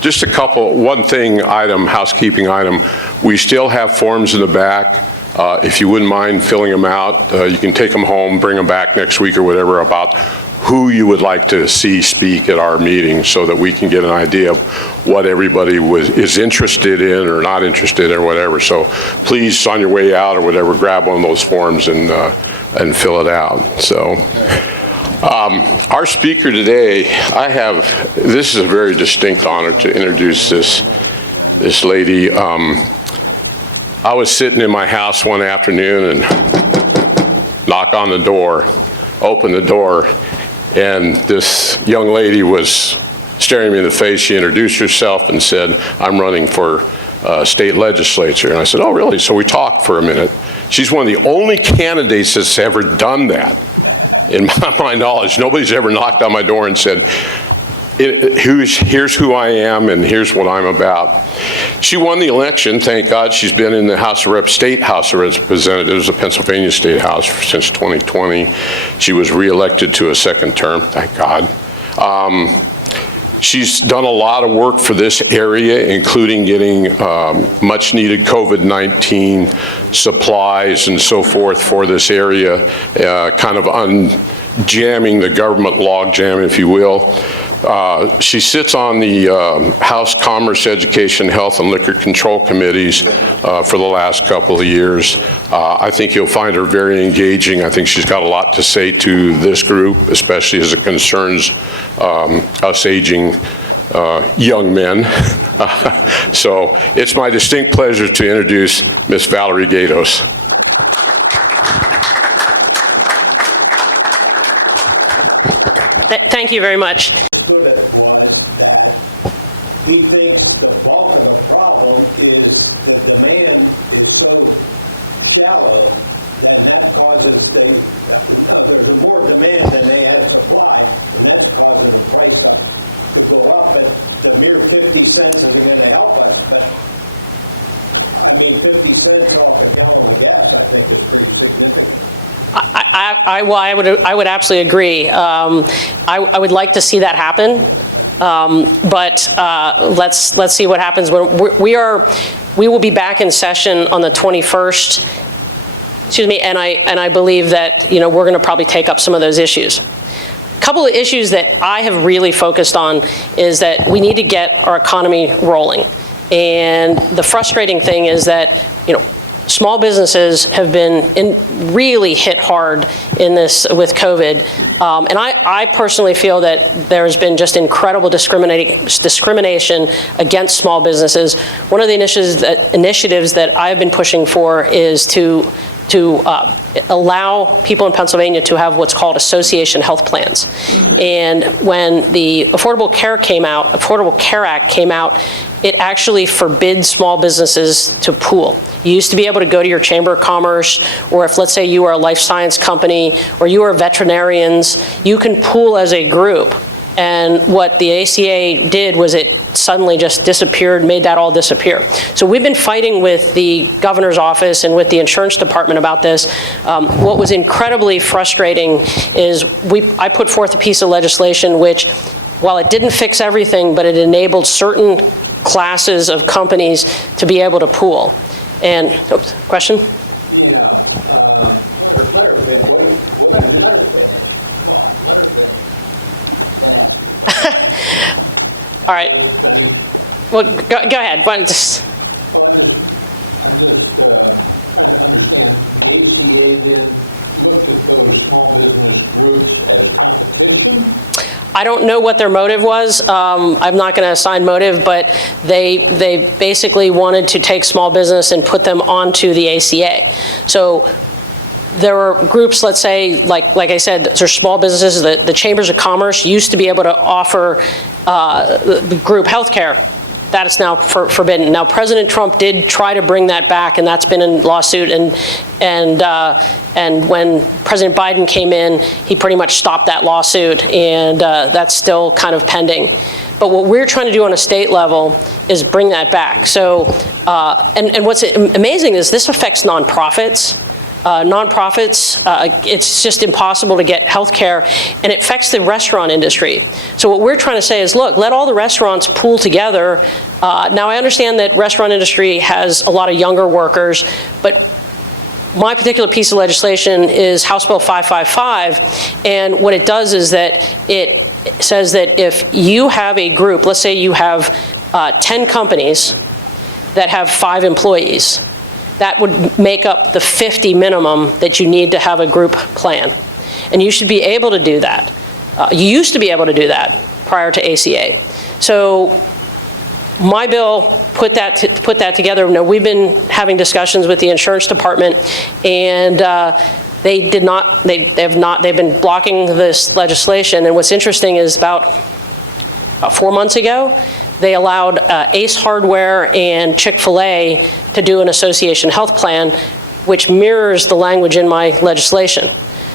Just housekeeping item. We still have forms in the back. If you wouldn't mind filling them out, you can take them home, bring them back next week or whatever about who you would like to see speak at our meeting so that we can get an idea of what everybody is interested in or not interested in or whatever. So please, on your way out or whatever, grab one of those forms and fill it out. So. Our speaker today, this is a very distinct honor to introduce this lady. I was sitting in my house one afternoon and knock on the door, open the door, and this young lady was staring me in the face. She introduced herself and said, "I'm running for state legislature." And I said, "Oh, really?" So we talked for a minute. She's one of the only candidates that's ever done that. In my knowledge, nobody's ever knocked on my door and said, here's who I am and here's what I'm about. She won the election, thank God. She's been in the State House of Representatives, the Pennsylvania State House, since 2020. She was reelected to a second term, thank God. She's done a lot of work for this area, including getting much needed COVID-19 supplies and so forth for this area, kind of unjamming the government logjam, if you will. She sits on the House Commerce, Education, Health, and Liquor Control Committees for the last couple of years. I think you'll find her very engaging. I think she's got a lot to say to this group, especially as it concerns us aging young men. So it's my distinct pleasure to introduce Ms. Valerie Gaydos. Thank you very much. He thinks the bulk of the problem is the demand is so shallow, and that causes there's more demand than they had supply, and that's causing the price to go up at the mere 50 cents that are going to help us. But, 50 cents off a gallon of gas, I think I would absolutely agree. I would like to see that happen. But let's see what happens when we will be back in session on the 21st. Excuse me, and I believe that we're going to probably take up some of those issues. A couple of issues that I have really focused on is that we need to get our economy rolling, and the frustrating thing is that small businesses have been really hit hard in this with COVID. And I personally feel that there's been just incredible discrimination against small businesses. One of the initiatives that I've been pushing for is to allow people in Pennsylvania to have what's called association health plans. And when the Affordable Care Act came out, it actually forbids small businesses to pool. You used to be able to go to your Chamber of Commerce, or if, let's say, you are a life science company, or you are veterinarians, you can pool as a group. And what the ACA did was it suddenly just disappeared, made that all disappear. So we've been fighting with the governor's office and with the insurance department about this. What was incredibly frustrating is I put forth a piece of legislation which, while it didn't fix everything, but it enabled certain classes of companies to be able to pool. And, oops, question? You know, for clarification, what is that? All right. Well, go ahead. Why don't just... I don't know what their motive was. I'm not going to assign motive, but they basically wanted to take small business and put them onto the ACA. So there were groups, let's say, like I said, there's small businesses. The Chambers of Commerce used to be able to offer group health care. That is now forbidden. Now, President Trump did try to bring that back, and that's been in lawsuit. And when President Biden came in, he pretty much stopped that lawsuit, and that's still kind of pending. But what we're trying to do on a state level is bring that back. So, and what's amazing is this affects nonprofits. It's just impossible to get health care, and it affects the restaurant industry. So what we're trying to say is, look, let all the restaurants pool together. Now, I understand that restaurant industry has a lot of younger workers, but my particular piece of legislation is House Bill 555, and what it does is that it says that if you have a group, let's say you have 10 companies that have 5 employees, that would make up the 50 minimum that you need to have a group plan. And you should be able to do that. You used to be able to do that prior to ACA. So my bill put that together. Now, we've been having discussions with the insurance department, and they've been blocking this legislation. And what's interesting is about 4 months ago, they allowed Ace Hardware and Chick-fil-A to do an association health plan, which mirrors the language in my legislation.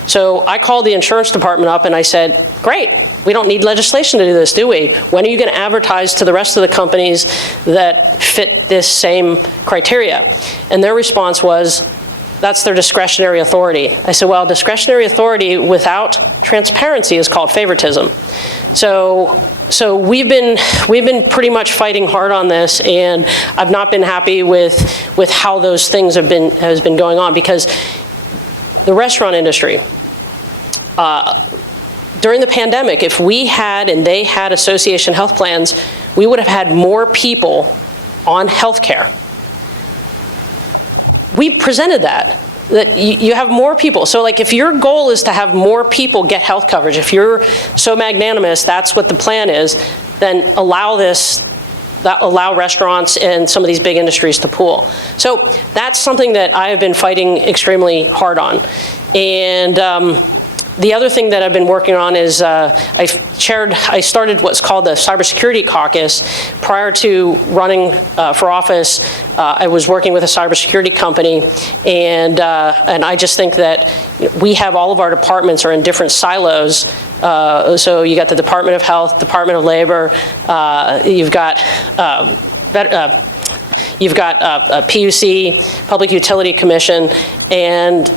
So I called the insurance department up and I said, great, we don't need legislation to do this, do we? When are you going to advertise to the rest of the companies that fit this same criteria? And their response was, that's their discretionary authority. I said, well, discretionary authority without transparency is called favoritism. So we've been pretty much fighting hard on this, and I've not been happy with how those things has been going on, because the restaurant industry, during the pandemic, if we had and they had association health plans, we would have had more people on health care. We presented that you have more people. So like, if your goal is to have more people get health coverage, if you're so magnanimous, that's what the plan is, then allow restaurants and some of these big industries to pool. So that's something that I have been fighting extremely hard on. And the other thing that I've been working on is I started what's called the Cybersecurity Caucus. Prior to running for office, I was working with a cybersecurity company, and I just think that we have all of our departments are in different silos. So you got the Department of Health, Department of Labor, you've got a PUC, Public Utility Commission, and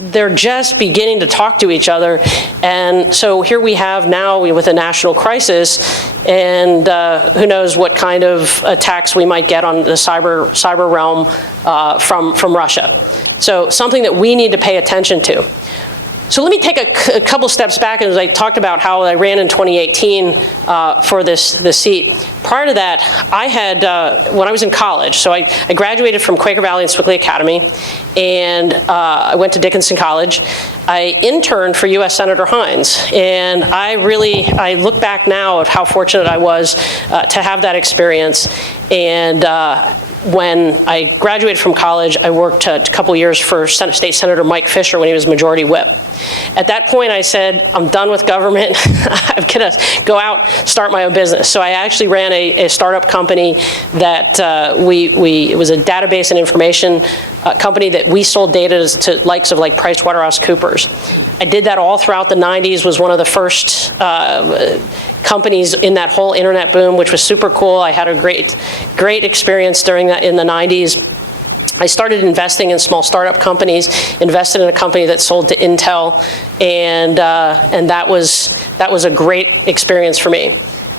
they're just beginning to talk to each other. And so here we have now with a national crisis, and who knows what kind of attacks we might get on the cyber realm from Russia. So something that we need to pay attention to. So let me take a couple steps back, as I talked about how I ran in 2018 for this seat. Prior to that, I had, when I was in college, so I graduated from Quaker Valley and Sewickley Academy, and I went to Dickinson College. I interned for U.S. Senator Hines, and I look back now at how fortunate I was to have that experience, and when I graduated from college, I worked a couple years for State Senator Mike Fisher when he was Majority Whip. At that point, I said, I'm done with government. I'm going to go out, start my own business. So I actually ran a startup company that it was a database and information company that we sold data to likes of like PricewaterhouseCoopers. I did that all throughout the 90s, was one of the first companies in that whole internet boom, which was super cool. I had a great experience during that in the 90s. I started investing in small startup companies, invested in a company that sold to Intel, and that was a great experience for me.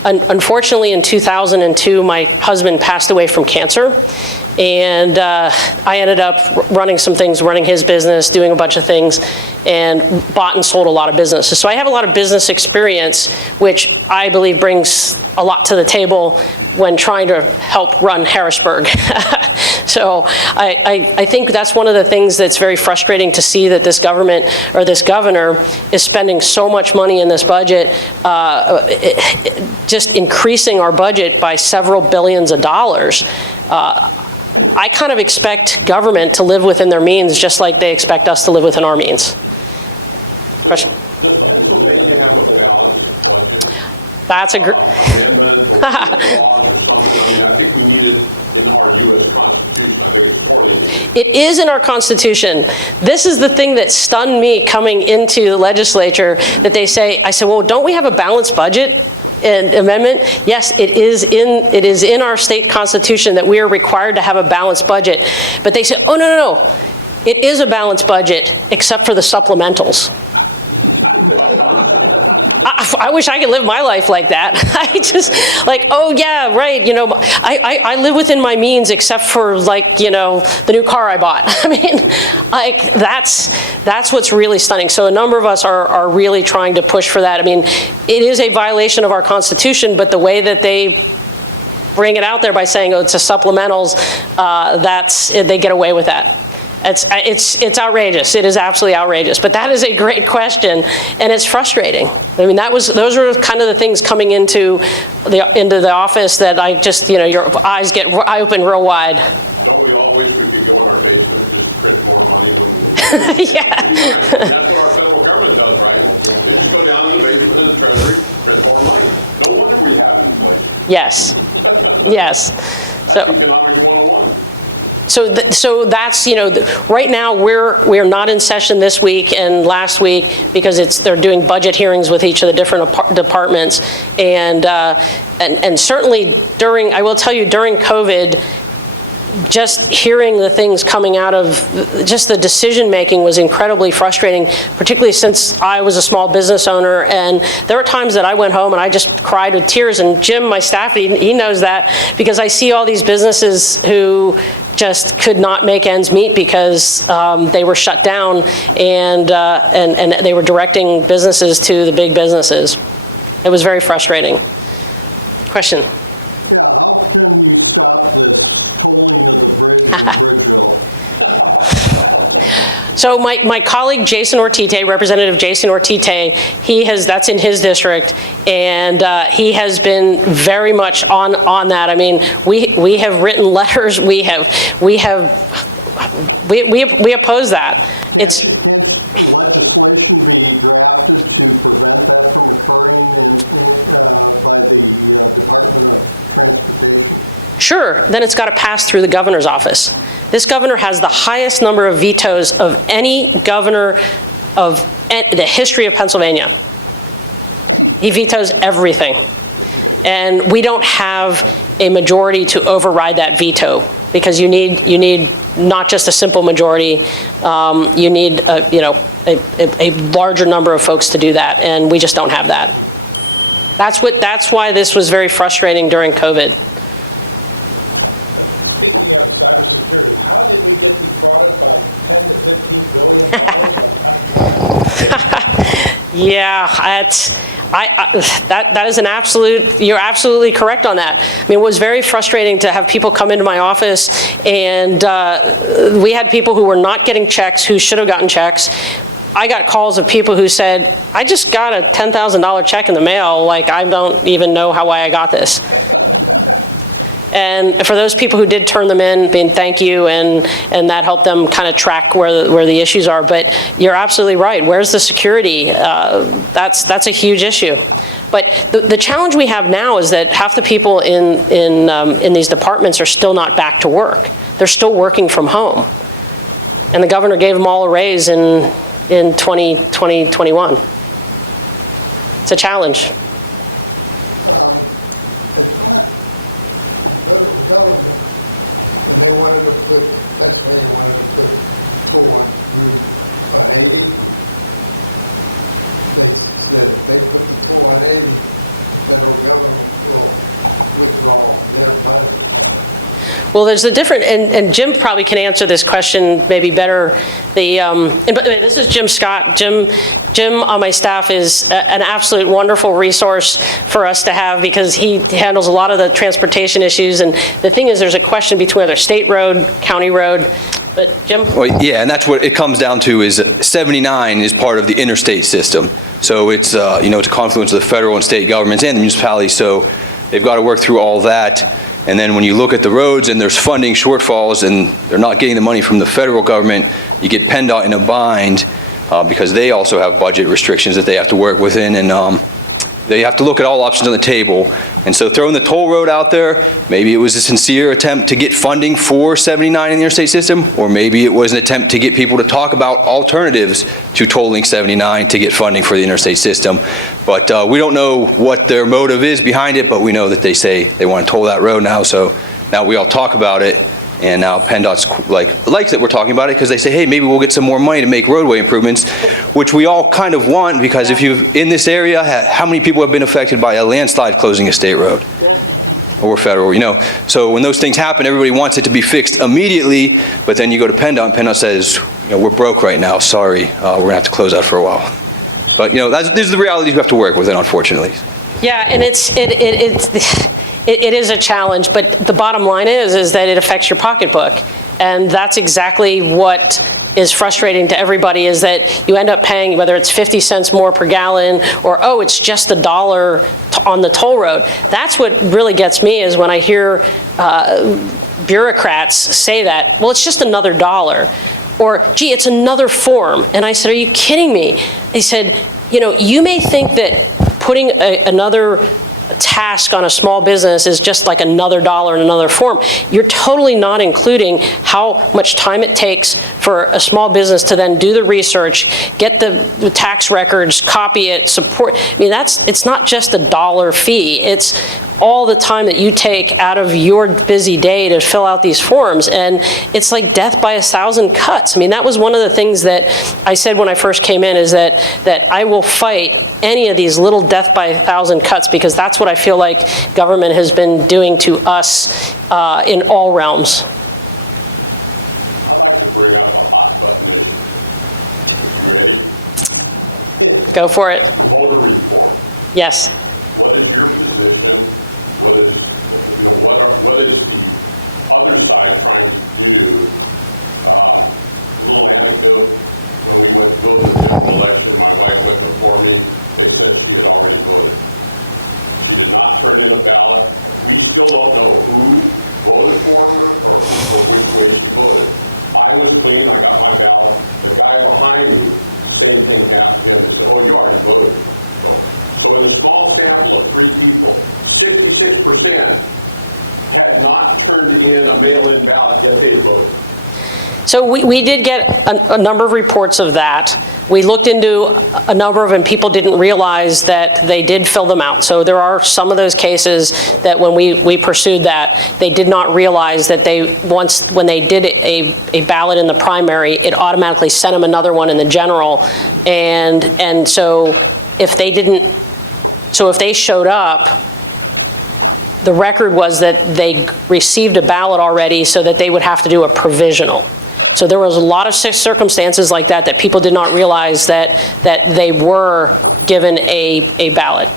Unfortunately, in 2002, my husband passed away from cancer, and I ended up running some things, running his business, doing a bunch of things, and bought and sold a lot of businesses. So I have a lot of business experience, which I believe brings a lot to the table when trying to help run Harrisburg. So I think that's one of the things that's very frustrating to see, that this government or this governor is spending so much money in this budget, just increasing our budget by several billions of dollars. I kind of expect government to live within their means, just like they expect us to live within our means. Question? That's It is in our Constitution. This is the thing that stunned me coming into the legislature, that they say, I said, well, don't we have a balanced budget amendment? Yes, it is in our state constitution that we are required to have a balanced budget. But they said, oh, no. It is a balanced budget, except for the supplementals. I wish I could live my life like that. I just, like, oh yeah, right, you know, I live within my means except for, like, you know, the new car I bought. I mean, like, that's what's really stunning. So a number of us are really trying to push for that. I mean, it is a violation of our Constitution, but the way that they bring it out there by saying, oh, it's a supplementals, they get away with that. It's outrageous. It is absolutely outrageous. But that is a great question, and it's frustrating. I mean, those were kind of the things coming into the office that I just, you know, your eyes get open real wide. We all wish we could go in our basement and spend more money. Yeah. That's what our federal government does, right? We just go down to the basement of the treasury, spend more money. No wonder we have it. Yes. So. Economics 101. So that's, you know, right now we're not in session this week and last week because they're doing budget hearings with each of the different departments, and certainly I will tell you, during COVID, just hearing the things coming out of just the decision making was incredibly frustrating, particularly since I was a small business owner, and there were times that I went home and I just cried with tears, and Jim, my staff, he knows that, because I see all these businesses who just could not make ends meet because they were shut down, and they were directing businesses to the big businesses. It was very frustrating. Question? So my colleague Jason Ortite, Representative Jason Ortite, that's in his district, and he has been very much on that. I mean, we have written letters. We oppose that. It's. Sure, then it's got to pass through the governor's office. This governor has the highest number of vetoes of any governor of the history of Pennsylvania. He vetoes everything. And we don't have a majority to override that veto, because you need not just a simple majority, you need a larger number of folks to do that, and we just don't have that. That's why this was very frustrating during COVID. Yeah, that is an absolute, you're absolutely correct on that. I mean, it was very frustrating to have people come into my office, and we had people who were not getting checks who should have gotten checks. I got calls of people who said, I just got a $10,000 check in the mail, like, I don't even know why I got this. And for those people who did turn them in, I mean, thank you, and that helped them kind of track where the issues are. But you're absolutely right. Where's the security? That's a huge issue. But the challenge we have now is that half the people in these departments are still not back to work. They're still working from home. And the governor gave them all a raise in 2021. It's a challenge. Well, there's a different, and Jim probably can answer this question maybe better. And by the way, this is Jim Scott. Jim on my staff is an absolute wonderful resource for us to have because he handles a lot of the transportation issues. And the thing is, there's a question between whether state road, county road. But Jim? Well, yeah, and that's what it comes down to is 79 is part of the interstate system. So it's, it's a confluence of the federal and state governments and the municipalities. So they've got to work through all that. And then when you look at the roads and there's funding shortfalls and they're not getting the money from the federal government, you get PennDOT in a bind because they also have budget restrictions that they have to work within, and they have to look at all options on the table. And so throwing the toll road out there, maybe it was a sincere attempt to get funding for 79 in the interstate system, or maybe it was an attempt to get people to talk about alternatives to tolling 79 to get funding for the interstate system. But we don't know what their motive is behind it, but we know that they say they want to toll that road now. So now we all talk about it, and now PennDOT's likes that we're talking about it because they say, hey, maybe we'll get some more money to make roadway improvements, which we all kind of want because if you've in this area, how many people have been affected by a landslide closing a state road? Or federal, So when those things happen, everybody wants it to be fixed immediately, but then you go to PennDOT, and PennDOT says, we're broke right now, sorry, we're gonna have to close that for a while. But these are the realities we have to work with, unfortunately. Yeah, and it is a challenge, but the bottom line is that it affects your pocketbook. And that's exactly what is frustrating to everybody, is that you end up paying, whether it's 50 cents more per gallon or, oh, it's just $1 on the toll road. That's what really gets me, is when I hear bureaucrats say that, well, it's just another $1. Or, gee, it's another form. And I said, are you kidding me? They said, you may think that putting another task on a small business is just like another $1 in another form. You're totally not including how much time it takes for a small business to then do the research, get the tax records, copy it, support. I mean, it's not just a $1 fee. It's all the time that you take out of your busy day to fill out these forms, and it's like death by 1,000 cuts. I mean, that was one of the things that I said when I first came in, is that I will fight any of these little death by 1,000 cuts, because that's what I feel like government has been doing to us in all realms. Go for it. Yes. So we did get a number of reports of that. We looked into a number of them. People didn't realize that they did fill them out. So there are some of those cases that when we pursued that, they did not realize that when they did a ballot in the primary, it automatically sent them another one in the general. And so if they showed up, the record was that they received a ballot already, so that they would have to do a provisional. So there was a lot of circumstances like that people did not realize that they were given a ballot.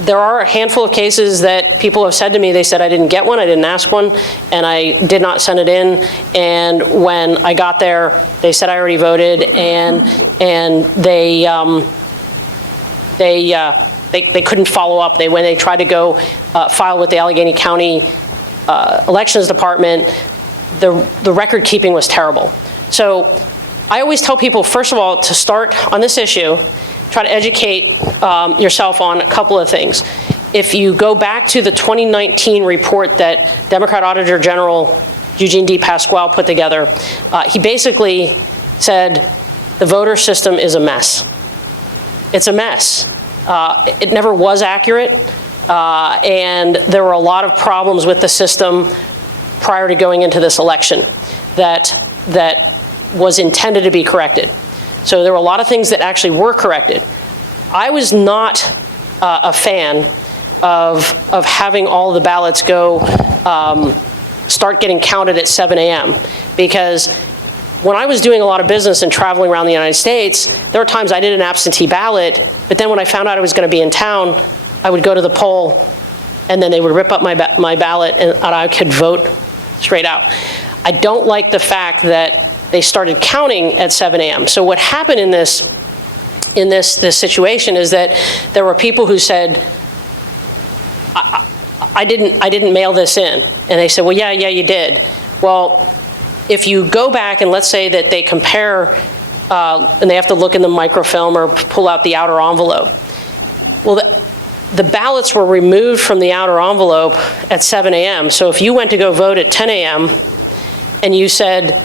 There are a handful of cases that people have said to me, they said, I didn't get one, I didn't ask one, and I did not send it in. And when I got there, they said I already voted, and they they couldn't follow up. When they tried to go file with the Allegheny County Elections Department, the record keeping was terrible. So I always tell people, first of all, to start on this issue, try to educate yourself on a couple of things. If you go back to the 2019 report that Democrat Auditor General Eugene D. Pasquale put together, he basically said the voter system is a mess. It's a mess. It never was accurate, and there were a lot of problems with the system prior to going into this election that was intended to be corrected. So there were a lot of things that actually were corrected. I was not a fan of having all the ballots go start getting counted at 7 a.m. because when I was doing a lot of business and traveling around the United States, there were times I did an absentee ballot, but then when I found out I was going to be in town, I would go to the poll, and then they would rip up my ballot, and I could vote straight out. I don't like the fact that they started counting at 7 a.m. So what happened in this situation is that there were people who said, I didn't mail this in. And they said, well, yeah, you did. Well, if you go back and let's say that they compare, and they have to look in the microfilm or pull out the outer envelope. Well, the ballots were removed from the outer envelope at 7 a.m. So if you went to go vote at 10 a.m. and you said,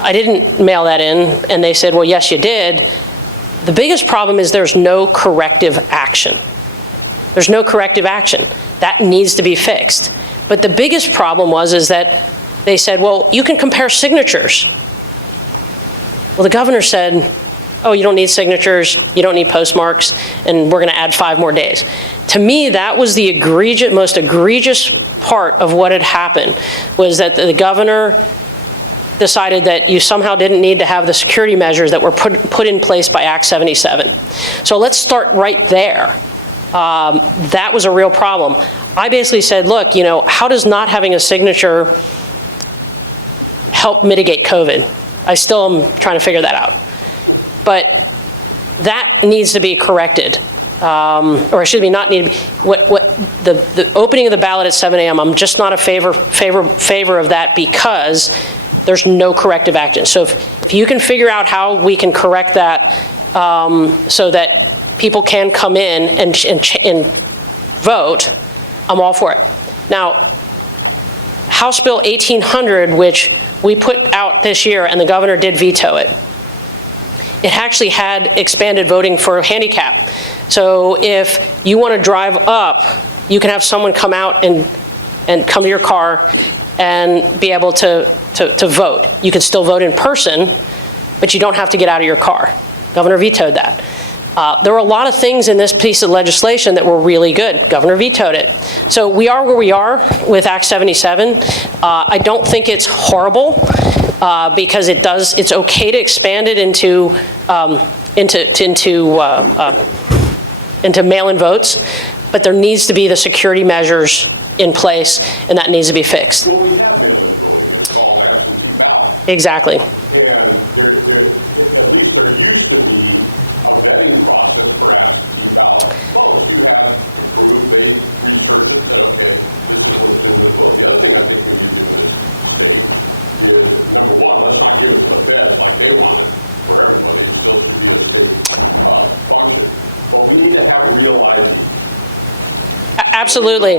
I didn't mail that in, and they said, well, yes, you did, the biggest problem is there's no corrective action. There's no corrective action. That needs to be fixed. But the biggest problem is that they said, well, you can compare signatures. Well, the governor said, oh, you don't need signatures, you don't need postmarks, and we're going to add 5 more days. To me, that was the most egregious part of what had happened, was that the governor decided that you somehow didn't need to have the security measures that were put in place by Act 77. So let's start right there. That was a real problem. I basically said, look, how does not having a signature help mitigate COVID? I still am trying to figure that out. But that needs to be corrected. Or excuse me, not need to be, the opening of the ballot at 7 a.m., I'm just not a favor of that because there's no corrective action. So if you can figure out how we can correct that so that people can come in and vote, I'm all for it. Now, House Bill 1800, which we put out this year, and the governor did veto it, it actually had expanded voting for handicap. So if you want to drive up, you can have someone come out and come to your car and be able to vote. You can still vote in person, but you don't have to get out of your car. Governor vetoed that. There were a lot of things in this piece of legislation that were really good. Governor vetoed it. So we are where we are with Act 77. I don't think it's horrible because it's okay to expand it into mail-in votes, but there needs to be the security measures in place, and that needs to be fixed. Exactly. Absolutely.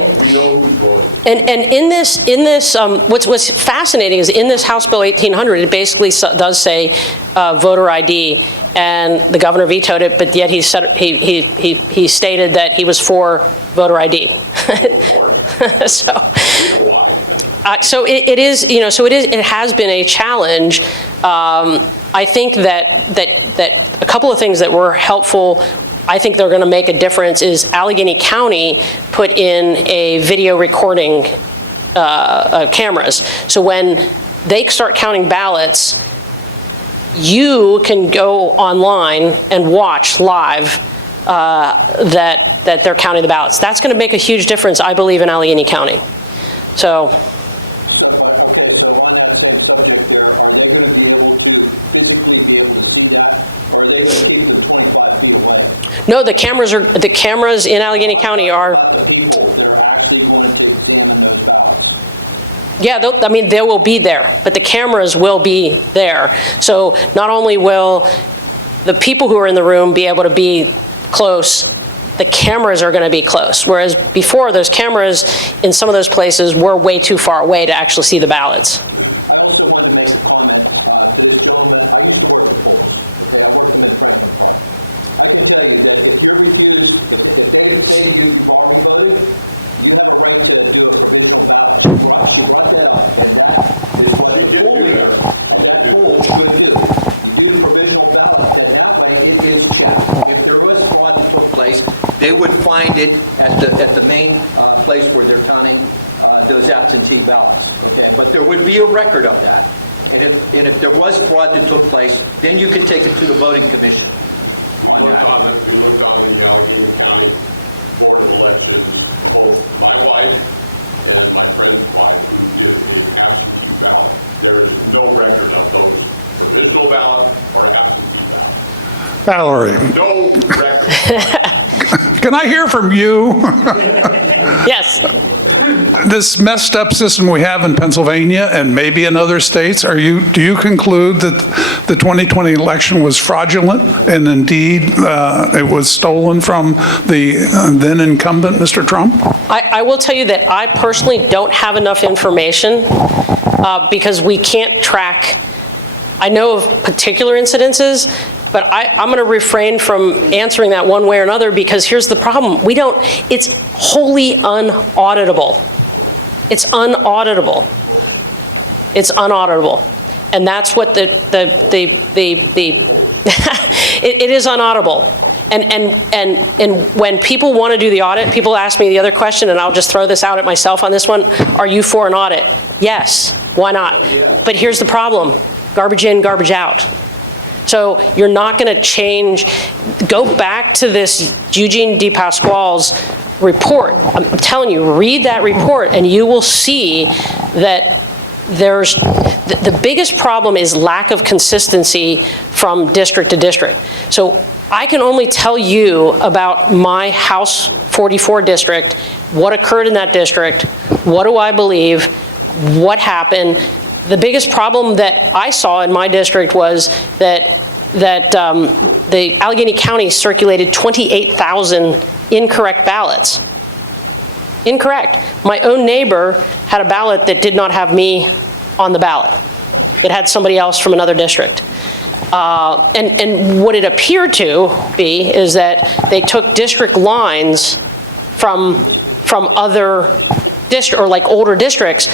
And in this, what's fascinating is in this House Bill 1800, it basically does say voter ID, and the governor vetoed it, but yet he said he stated that he was for voter ID. So it is, it has been a challenge. I think that a couple of things that were helpful, I think they're going to make a difference, is Allegheny County put in a video recording cameras. So when they start counting ballots, you can go online and watch live that they're counting the ballots. That's going to make a huge difference, I believe, in Allegheny County. So. No, the cameras in Allegheny County are, yeah, I mean, they will be there, but the cameras will be there. So not only will the people who are in the room be able to be close, the cameras are going to be close. Whereas before, those cameras in some of those places were way too far away to actually see the ballots. They would find it at the main place where they're counting those absentee ballots. Okay, but there would be a record of that, and if there was fraud that took place, then you could take it to the voting commission. We looked on the Allegheny County Board of Elections. So my wife and my friend's wife, who gives me an absentee ballot, there is no record of those provisional ballot or absentee. Valerie, No record. can I hear from you? Yes. This messed up system we have in Pennsylvania and maybe in other states, do you conclude that the 2020 election was fraudulent and indeed it was stolen from the then incumbent, Mr. Trump? I will tell you that I personally don't have enough information because we can't track. I know of particular incidences, but I'm going to refrain from answering that one way or another because here's the problem. It's wholly unauditable. It's unauditable. It's unauditable. And that's what it is unauditable. And when people want to do the audit, people ask me the other question, and I'll just throw this out at myself on this one. Are you for an audit? Yes. Why not? But here's the problem. Garbage in, garbage out. So you're not going to change. Go back to this Eugene D. Pasquale's report. I'm telling you, read that report and you will see that the biggest problem is lack of consistency from district to district. So I can only tell you about my House 44 district, what occurred in that district, what do I believe, what happened. The biggest problem that I saw in my district was that the Allegheny County circulated 28,000 incorrect ballots. Incorrect. My own neighbor had a ballot that did not have me on the ballot. It had somebody else from another district. And what it appeared to be is that they took district lines from other or like older districts.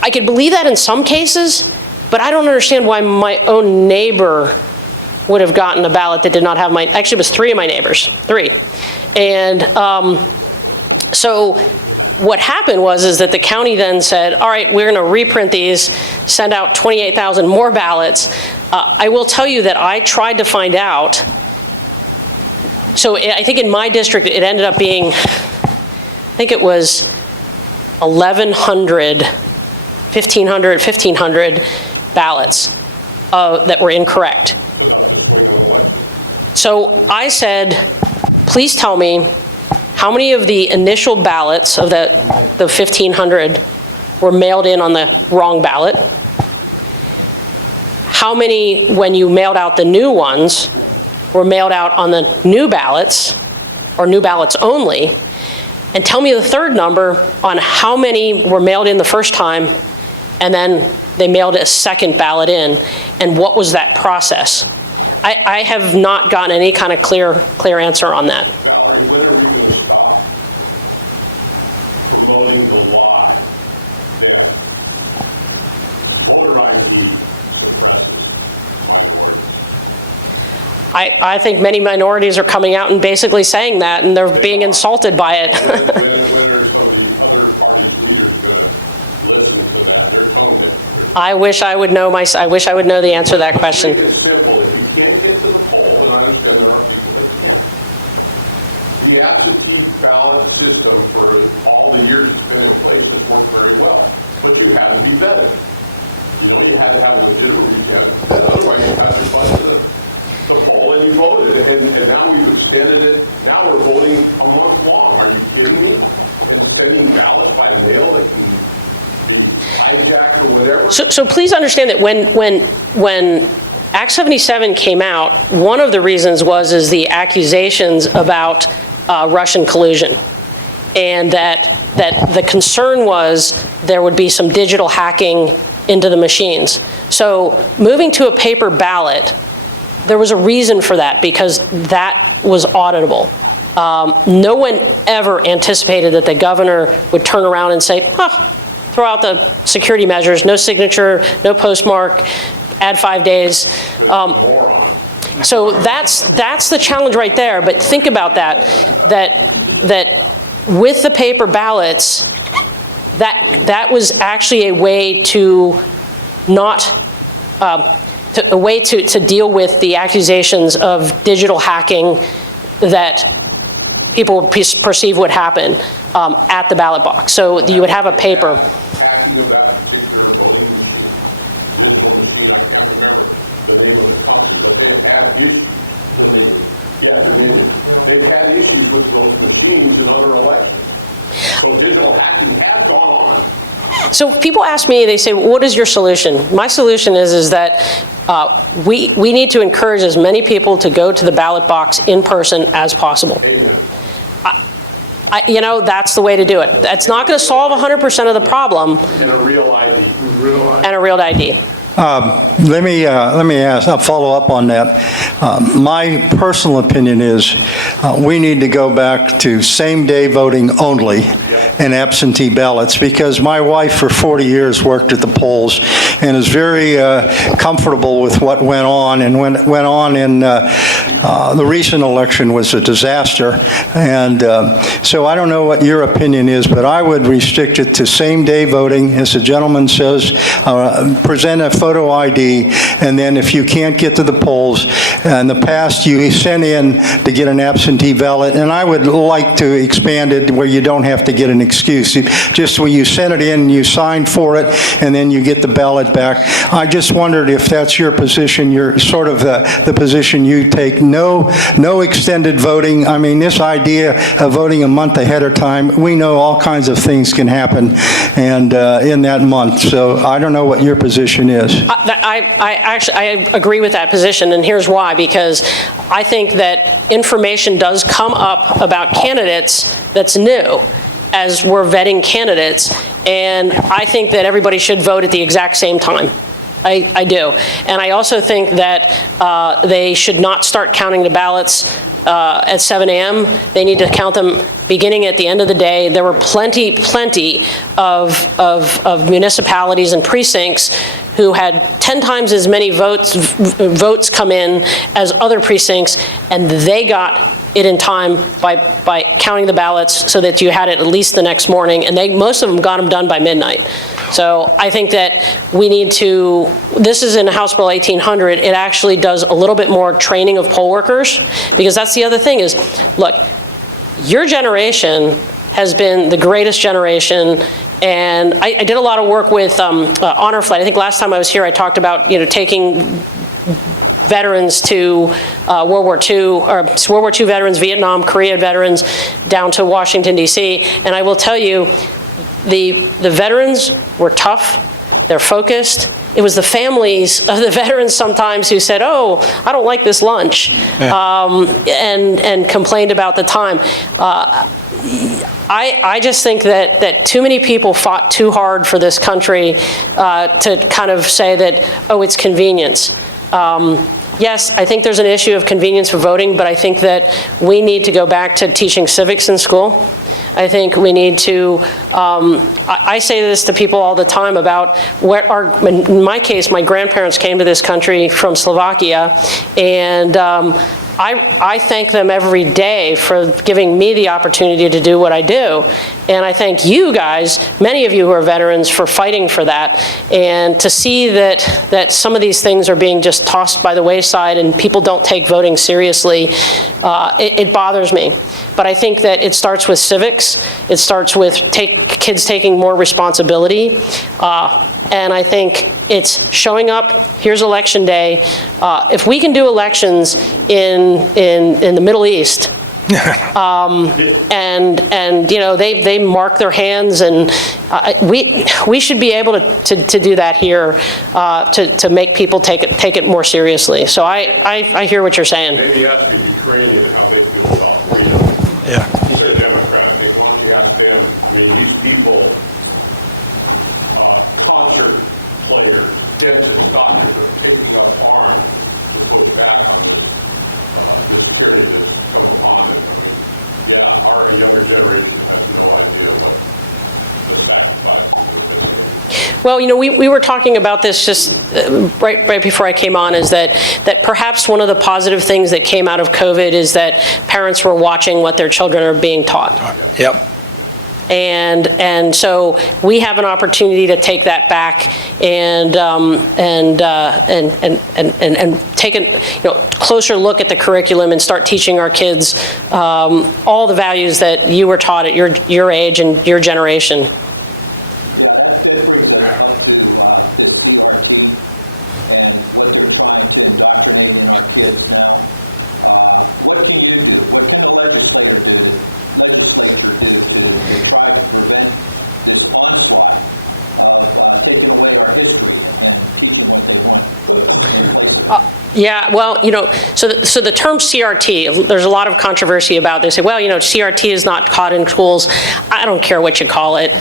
I could believe that in some cases, but I don't understand why my own neighbor would have gotten a ballot that did not have actually it was three of my neighbors, three. And so what happened is that the county then said, all right, we're gonna reprint these, send out 28,000 more ballots. I will tell you that I tried to find out. So I think in my district, it ended up being, I think it was 1,500 ballots that were incorrect. So I said, please tell me how many of the initial ballots of the 1,500 were mailed in on the wrong ballot? How many, when you mailed out the new ones, were mailed out on the new ballots, or new ballots only? And tell me the third number on how many were mailed in the first time, and then they mailed a second ballot in, and what was that process? I have not gotten any kind of clear answer on that. Valerie, when are we going to stop promoting the lie? Yeah. Voter ID. I think many minorities are coming out and basically saying that, and they're being insulted by it. I wish I would know the answer to that question. It's simple. If you can't get to the poll, and I understand there are people the absentee ballot system for all the years it's been in place has worked very well. But you have to be vetted. You have to have a legitimate reason. Otherwise, you have to find the poll and you voted. And now we've extended it So please understand that when Act 77 came out, one of the reasons is the accusations about Russian collusion, and that the concern was there would be some digital hacking into the machines. So moving to a paper ballot, there was a reason for that, because that was auditable. No one ever anticipated that the governor would turn around and say, throw out the security measures, no signature, no postmark, add 5 days. So that's the challenge right there. But think about that with the paper ballots, that was actually a way to not a way to deal with the accusations of digital hacking that people would perceive would happen at the ballot box. So you would have a paper. They've had issues with those machines in other elections. So digital hacking has gone on. So people ask me, they say, what is your solution? My solution is that we need to encourage as many people to go to the ballot box in person as possible. That's the way to do it. That's not going to solve 100% of the problem. And a real ID. And a real ID. Let me ask, I'll follow up on that. My personal opinion is we need to go back to same-day voting only and absentee ballots, because my wife for 40 years worked at the polls and is very comfortable with what went on, and went on in the recent election was a disaster. And so I don't know what your opinion is, but I would restrict it to same-day voting, as the gentleman says, present a photo ID, and then if you can't get to the polls, in the past you sent in to get an absentee ballot, and I would like to expand it where you don't have to get an excuse. Just when you send it in, you sign for it, and then you get the ballot back. I just wondered if that's your position, your sort of the position you take. No extended voting. I mean, this idea of voting a month ahead of time, we know all kinds of things can happen and in that month. So I don't know what your position is. I agree with that position, and here's why. Because I think that information does come up about candidates that's new as we're vetting candidates, and I think that everybody should vote at the exact same time. I do. And I also think that they should not start counting the ballots at 7 a.m. They need to count them beginning at the end of the day. There were plenty of municipalities and precincts who had 10 times as many votes come in as other precincts, and they got it in time by counting the ballots so that you had it at least the next morning, and most of them got them done by midnight. So I think that we need to, this is in House Bill 1800, it actually does a little bit more training of poll workers, because that's the other thing is, look, your generation has been the greatest generation, and I did a lot of work with Honor Flight. I think last time I was here I talked about taking veterans to World War II veterans, Vietnam, Korea veterans, down to Washington, D.C. And I will tell you, the veterans were tough, they're focused. It was the families of the veterans sometimes who said, oh, I don't like this lunch, and complained about the time. I just think that too many people fought too hard for this country to kind of say that, oh, it's convenience. Yes, I think there's an issue of convenience for voting, but I think that we need to go back to teaching civics in school. I think we need to, I say this to people all the time about in my case, my grandparents came to this country from Slovakia, and I thank them every day for giving me the opportunity to do what I do. And I thank you guys, many of you who are veterans, for fighting for that. And to see that some of these things are being just tossed by the wayside and people don't take voting seriously, it bothers me. But I think that it starts with civics. It starts with kids taking more responsibility. And I think it's showing up. Here's election day. If we can do elections in the Middle East And you know, they mark their hands, and we should be able to do that here, to make people take it more seriously. So I hear what you're saying. Maybe ask the Ukrainian how they feel about freedom. Yeah. They're Democrat. They want to ask them. I mean, these people, concert players, dentists, doctors are taking up arms to put back on the security that's coming upon them. Yeah, our younger generation doesn't know what I feel. Well, you know, we were talking about this just right before I came on, is that perhaps one of the positive things that came out of COVID is that parents were watching what their children are being taught. Yep. And so we have an opportunity to take that back and take a closer look at the curriculum and start teaching our kids all the values that you were taught at your age and your generation. Yeah, well, you know, so the term CRT, there's a lot of controversy about this. They say, well, you know, CRT is not taught in schools. I don't care what you call it.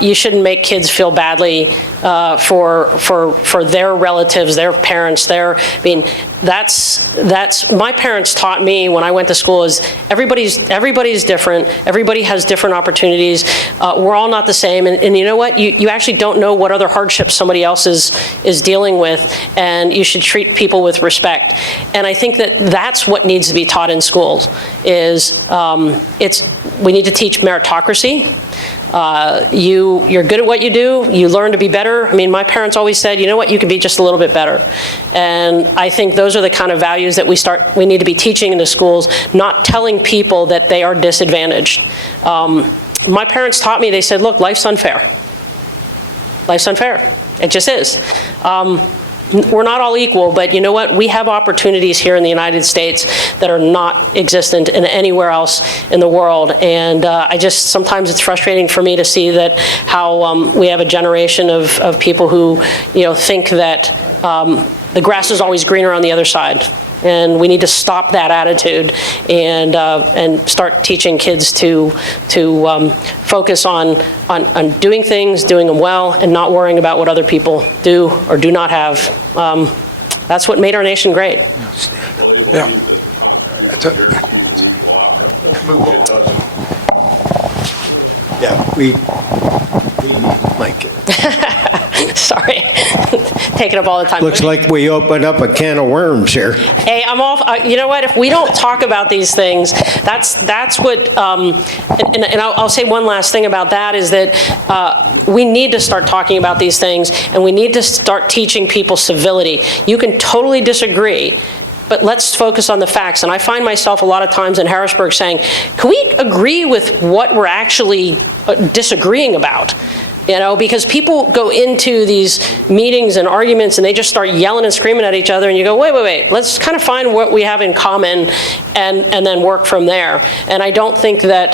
You shouldn't make kids feel badly for their relatives, their parents, I mean, that's my parents taught me when I went to school is everybody's different. Everybody has different opportunities. We're all not the same. And you know what? You actually don't know what other hardships somebody else is dealing with, and you should treat people with respect. And I think that's what needs to be taught in schools is we need to teach meritocracy. You're good at what you do, you learn to be better. I mean, my parents always said, you know what, you can be just a little bit better. And I think those are the kind of values that we need to be teaching in the schools, not telling people that they are disadvantaged. My parents taught me, they said, look, life's unfair. Life's unfair. It just is. We're not all equal, but you know what? We have opportunities here in the United States that are not existent in anywhere else in the world. And sometimes it's frustrating for me to see that how we have a generation of people who, you know, think that the grass is always greener on the other side. And we need to stop that attitude and start teaching kids to focus on doing things, doing them well, and not worrying about what other people do or do not have. That's what made our nation great. Yeah. Yeah, we like it. Sorry, taking up all the time. Looks like we opened up a can of worms here. Hey, I'm off. You know what? If we don't talk about these things, that's what. And I'll say one last thing about that is that we need to start talking about these things, and we need to start teaching people civility. You can totally disagree, but let's focus on the facts. And I find myself a lot of times in Harrisburg saying, can we agree with what we're actually disagreeing about? You know, because people go into these meetings and arguments and they just start yelling and screaming at each other, and you go, wait, let's kind of find what we have in common and then work from there. And I don't think that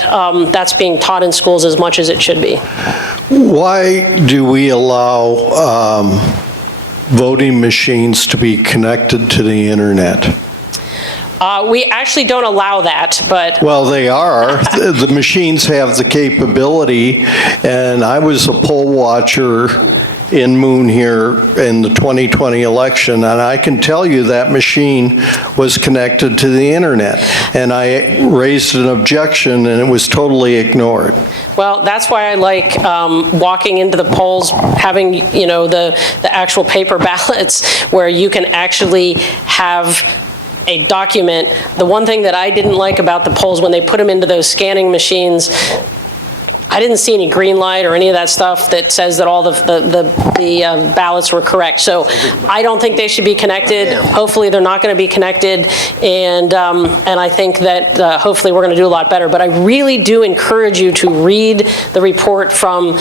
that's being taught in schools as much as it should be. Why do we allow voting machines to be connected to the internet? We actually don't allow that, but... Well, they are. The machines have the capability, and I was a poll watcher in Moon here in the 2020 election, and I can tell you that machine was connected to the internet, and I raised an objection, and it was totally ignored. Well, that's why I like walking into the polls, having, you know, the actual paper ballots where you can actually have a document. The one thing that I didn't like about the polls when they put them into those scanning machines, I didn't see any green light or any of that stuff that says that all the ballots were correct. So I don't think they should be connected. Hopefully they're not going to be connected, and I think that hopefully we're going to do a lot better. But I really do encourage you to read the report from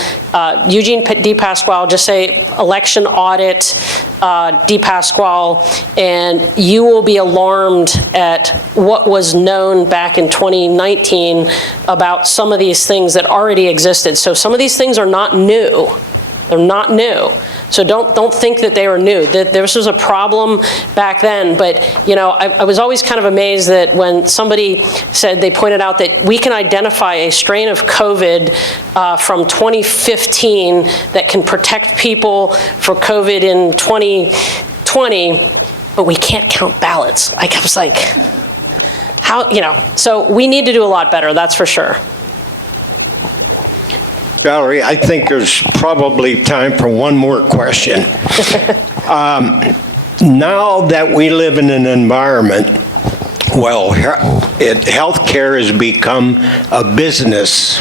Eugene D. Pasquale, just say election audit, DePasquale, and you will be alarmed at what was known back in 2019 about some of these things that already existed. So some of these things are not new. They're not new. So don't think that they were new. That this was a problem back then, but I was always kind of amazed that when somebody said, they pointed out that we can identify a strain of COVID from 2015 that can protect people for COVID in 2020, but we can't count ballots. I was like, how, so we need to do a lot better, that's for sure. Valerie, I think there's probably time for one more question. Now that we live in an environment, healthcare has become a business.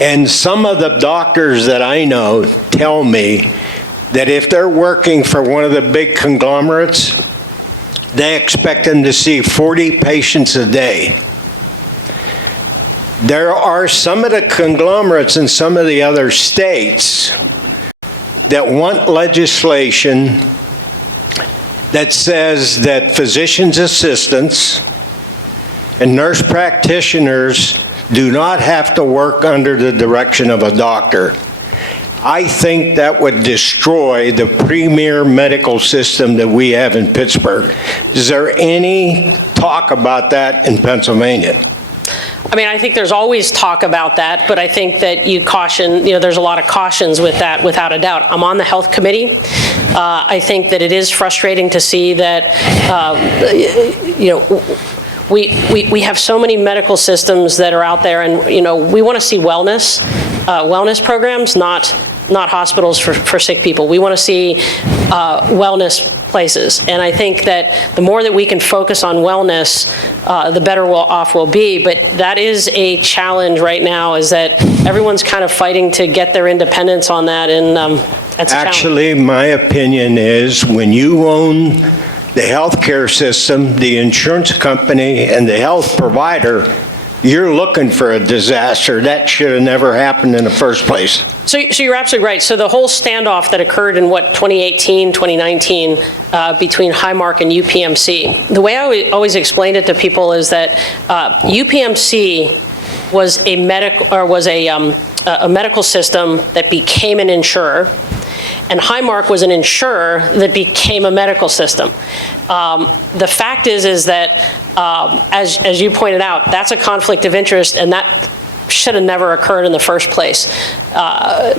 And some of the doctors that I know tell me that if they're working for one of the big conglomerates, they expect them to see 40 patients a day. There are some of the conglomerates in some of the other states that want legislation that says that physician's assistants and nurse practitioners do not have to work under the direction of a doctor. I think that would destroy the premier medical system that we have in Pittsburgh. Is there any talk about that in Pennsylvania? I mean, I think there's always talk about that, but I think that you caution, there's a lot of cautions with that, without a doubt. I'm on the health committee. I think that it is frustrating to see that, we have so many medical systems that are out there, and, we want to see wellness programs, not hospitals for sick people. We want to see wellness places. And I think that the more that we can focus on wellness, the better off we'll be. But that is a challenge right now, is that everyone's kind of fighting to get their independence on that, and that's a challenge. Actually, my opinion is when you own the healthcare system, the insurance company, and the health provider, you're looking for a disaster. That should have never happened in the first place. So you're absolutely right. So the whole standoff that occurred in 2018, 2019 between Highmark and UPMC, the way I always explained it to people is that UPMC was a medical system that became an insurer, and Highmark was an insurer that became a medical system. The fact is that, as you pointed out, that's a conflict of interest, and that should have never occurred in the first place,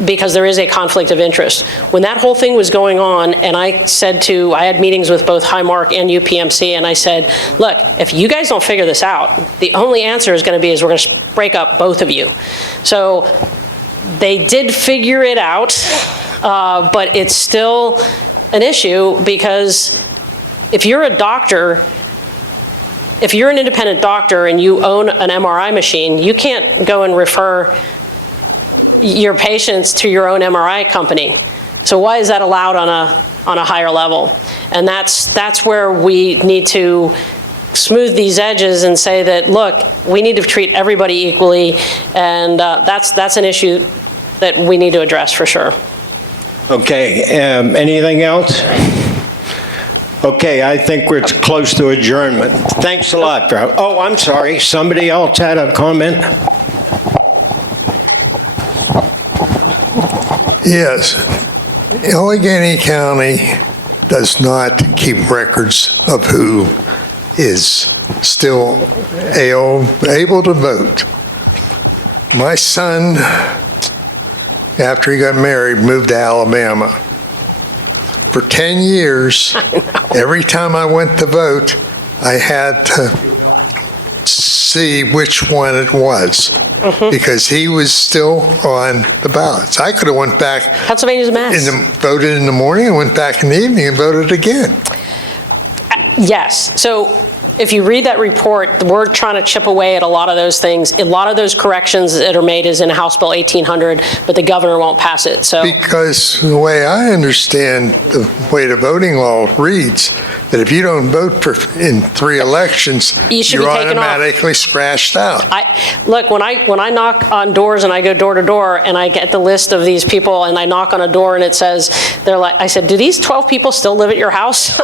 because there is a conflict of interest. When that whole thing was going on, and I had meetings with both Highmark and UPMC, and I said, look, if you guys don't figure this out, the only answer is going to be we're going to break up both of you. So they did figure it out, but it's still an issue, because if you're a doctor, if you're an independent doctor and you own an MRI machine, you can't go and refer your patients to your own MRI company. So why is that allowed on a higher level? And that's where we need to smooth these edges and say that, look, we need to treat everybody equally, and that's an issue that we need to address for sure. Okay, anything else? Okay, I think we're close to adjournment. Thanks a lot. Oh, I'm sorry. Somebody else had a comment? Yes. Allegheny County does not keep records of who is still able to vote. My son, after he got married, moved to Alabama. For 10 years, every time I went to vote, I had to see which one it was, because he was still on the ballots. I could have went back. Pennsylvania's a mess. Voted in the morning and went back in the evening and voted again. Yes. So if you read that report, we're trying to chip away at a lot of those things. A lot of those corrections that are made is in House Bill 1800, but the governor won't pass it. So because the way I understand the way the voting law reads, that if you don't vote in 3 elections, You should be you're taken off. automatically scratched out. Look, when I knock on doors and I go door to door and I get the list of these people and I knock on a door and it says, I said, do these 12 people still live at your house?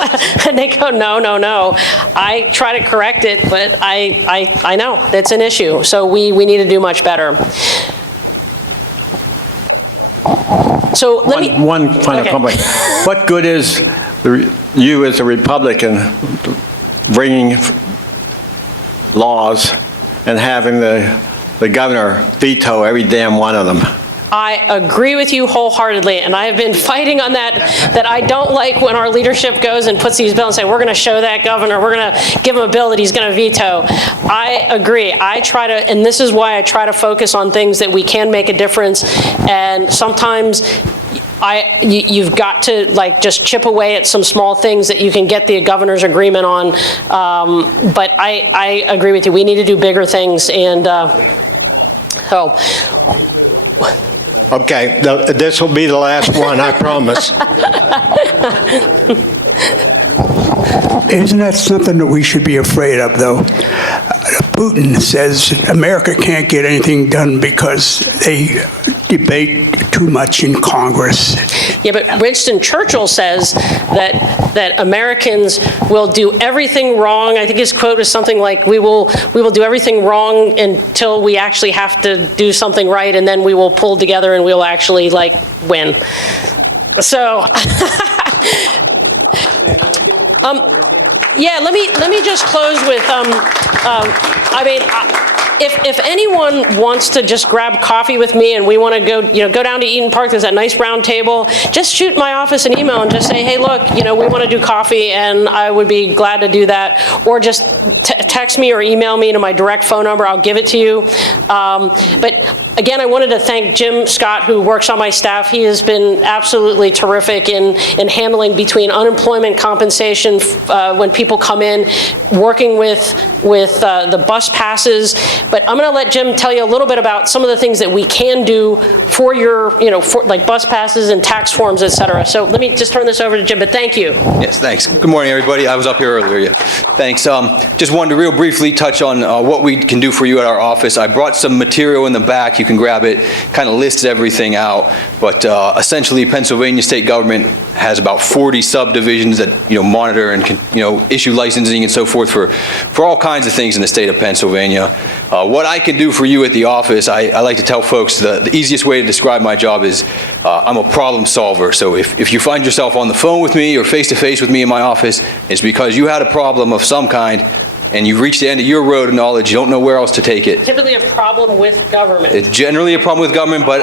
And they go, no. I try to correct it, but I know that's an issue. So we need to do much better. So let me. One final Okay. comment. What good is you as a Republican bringing laws and having the governor veto every damn one of them? I agree with you wholeheartedly, and I have been fighting on that I don't like when our leadership goes and puts these bills and say, we're going to show that governor, we're going to give him a bill that he's going to veto. I agree. I try to, and this is why I try to focus on things that we can make a difference, and sometimes you've got to just chip away at some small things that you can get the governor's agreement on, but I agree with you. We need to do bigger things, and so. Okay, this will be the last one, I promise. Isn't that something that we should be afraid of, though? Putin says America can't get anything done because they debate too much in Congress. Yeah, but Winston Churchill says that Americans will do everything wrong. I think his quote is something like, we will do everything wrong until we actually have to do something right, and then we will pull together and we'll actually win. So yeah, let me just close with if anyone wants to just grab coffee with me and we want to go down to Eaton Park, there's that nice round table, just shoot my office an email and just say, hey, look, we want to do coffee, and I would be glad to do that. Or just text me or email me to my direct phone number. I'll give it to you. But again, I wanted to thank Jim Scott, who works on my staff. He has been absolutely terrific in handling between unemployment compensation when people come in, working with the bus passes. But I'm going to let Jim tell you a little bit about some of the things that we can do for your, for bus passes and tax forms, et cetera. So let me just turn this over to Jim, but thank you. Yes, thanks. Good morning, everybody. I was up here earlier. Yeah. Thanks. Just wanted to real briefly touch on what we can do for you at our office. I brought some material in the back. You can grab it. Kind of lists everything out. But essentially, Pennsylvania state government has about 40 subdivisions that monitor and can issue licensing and so forth for all kinds of things in the state of Pennsylvania. What I can do for you at the office, I like to tell folks the easiest way to describe my job is I'm a problem solver. So if you find yourself on the phone with me or face-to-face with me in my office, it's because you had a problem of some kind and you've reached the end of your road of knowledge, you don't know where else to take it. Typically a problem with government. It's generally a problem with government, but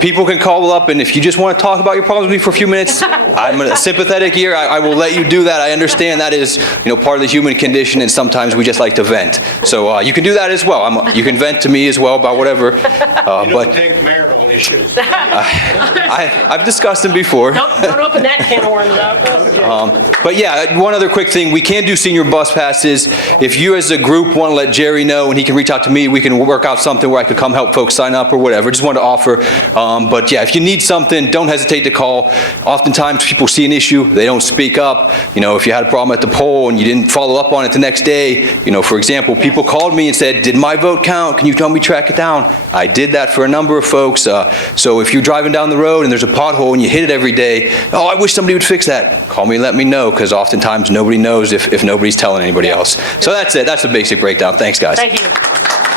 people can call up, and if you just want to talk about your problems with me for a few minutes, I'm a sympathetic ear. I will let you do that. I understand that is, part of the human condition, and sometimes we just like to vent. So you can do that as well. You can vent to me as well about whatever. But take marital issues. I've discussed them before. Don't open that can of worms up. But yeah, one other quick thing. We can do senior bus passes. If you as a group want to let Jerry know and he can reach out to me, we can work out something where I could come help folks sign up or whatever. Just wanted to offer. But yeah, if you need something, don't hesitate to call. Oftentimes people see an issue, they don't speak up. If you had a problem at the poll and you didn't follow up on it the next day, for example, people called me and said, did my vote count? Can you help me track it down? I did that for a number of folks. So if you're driving down the road and there's a pothole and you hit it every day, oh, I wish somebody would fix that. Call me and let me know, because oftentimes nobody knows if nobody's telling anybody else. So that's it. That's the basic breakdown. Thanks, guys. Thank you.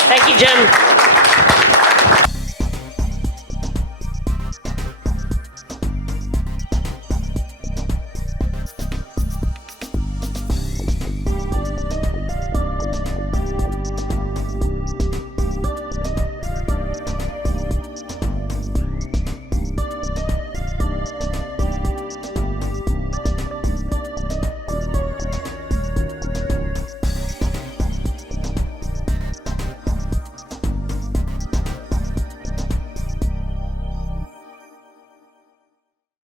Thank you, Jim.